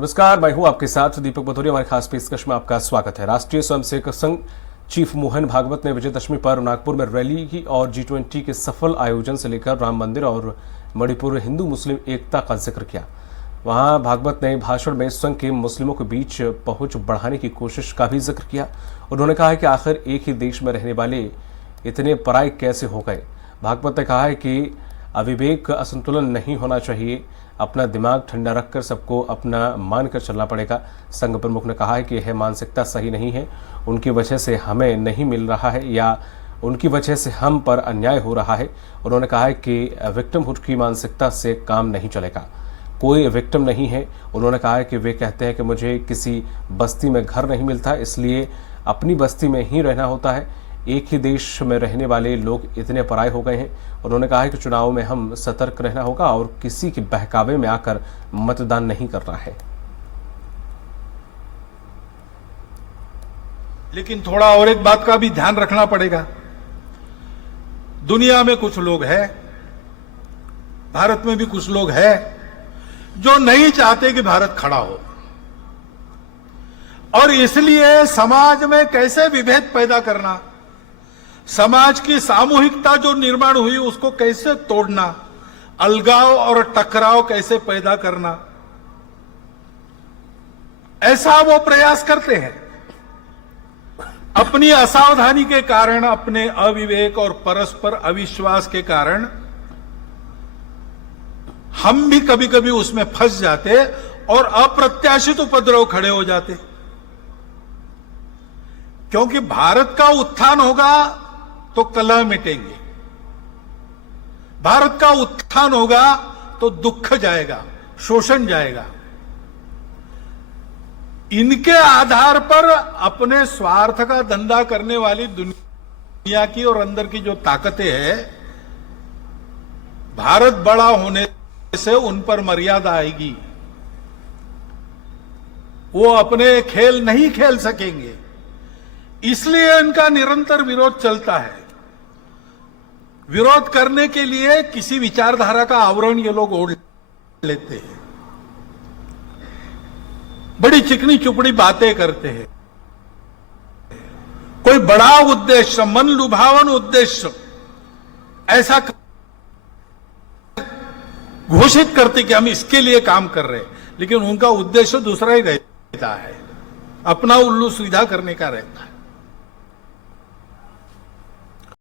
नमस्कार, मैं हूं आपके साथ दीपक भदौरिया। हमारे खास पेशकश में आपका स्वागत है। राष्ट्रीय स्वयंसेवक संघ चीफ मोहन भागवत ने विजयदशमी पर नागपुर में रैली की और G20 के सफल आयोजन से लेकर राम मंदिर और मणिपुर हिंदू मुस्लिम एकता का जिक्र किया। वहां भागवत ने भाषण में संघ के मुस्लिमों के बीच पहुंच बढ़ाने की कोशिश का भी जिक्र किया। उन्होंने कहा है कि आखिर एक ही देश में रहने वाले इतने पराये कैसे हो गए। भागवत ने कहा है कि अविवेक असंतुलन नहीं होना चाहिए, अपना दिमाग ठंडा रखकर सबको अपना मानकर चलना पड़ेगा। संघ प्रमुख ने कहा है कि यह मानसिकता सही नहीं है, उनकी वजह से हमें नहीं मिल रहा है या उनकी वजह से हम पर अन्याय हो रहा है। उन्होंने कहा है कि विक्टिमहुड की मानसिकता से काम नहीं चलेगा, कोई विक्टिम नहीं है। उन्होंने कहा है कि वे कहते हैं कि मुझे किसी बस्ती में घर नहीं मिलता, इसलिए अपनी बस्ती में ही रहना होता है। एक ही देश में रहने वाले लोग इतने पराये हो गए हैं। उन्होंने कहा है कि चुनाव में हम सतर्क रहना होगा और किसी के बहकावे में आकर मतदान नहीं करना है। लेकिन थोड़ा और एक बात का भी ध्यान रखना पड़ेगा। दुनिया में कुछ लोग हैं, भारत में भी कुछ लोग हैं जो नहीं चाहते कि भारत खड़ा हो, और इसलिए समाज में कैसे विभेद पैदा करना, समाज की सामूहिकता जो निर्माण हुई उसको कैसे तोड़ना, अलगाव और टकराव कैसे पैदा करना, ऐसा वो प्रयास करते हैं। अपनी असावधानी के कारण, अपने अविवेक और परस्पर अविश्वास के कारण हम भी कभी कभी उसमें फंस जाते और अप्रत्याशित उपद्रव खड़े हो जाते। क्योंकि भारत का उत्थान होगा तो कलह मिटेंगे, भारत का उत्थान होगा तो दुख जाएगा, शोषण जाएगा। इनके आधार पर अपने स्वार्थ का धंधा करने वाली दुनिया की और अंदर की जो ताकतें हैं, भारत बड़ा होने से उन पर मर्यादा आएगी, वो अपने खेल नहीं खेल सकेंगे। इसलिए इनका निरंतर विरोध चलता है। विरोध करने के लिए किसी विचारधारा का आवरण ये लोग ओढ़ लेते हैं, बड़ी चिकनी चुपड़ी बातें करते हैं, कोई बड़ा उद्देश्य, मन लुभावन उद्देश्य ऐसा घोषित करते कि हम इसके लिए काम कर रहे हैं, लेकिन उनका उद्देश्य दूसरा ही रहता है, अपना उल्लू सीधा करने का रहता है।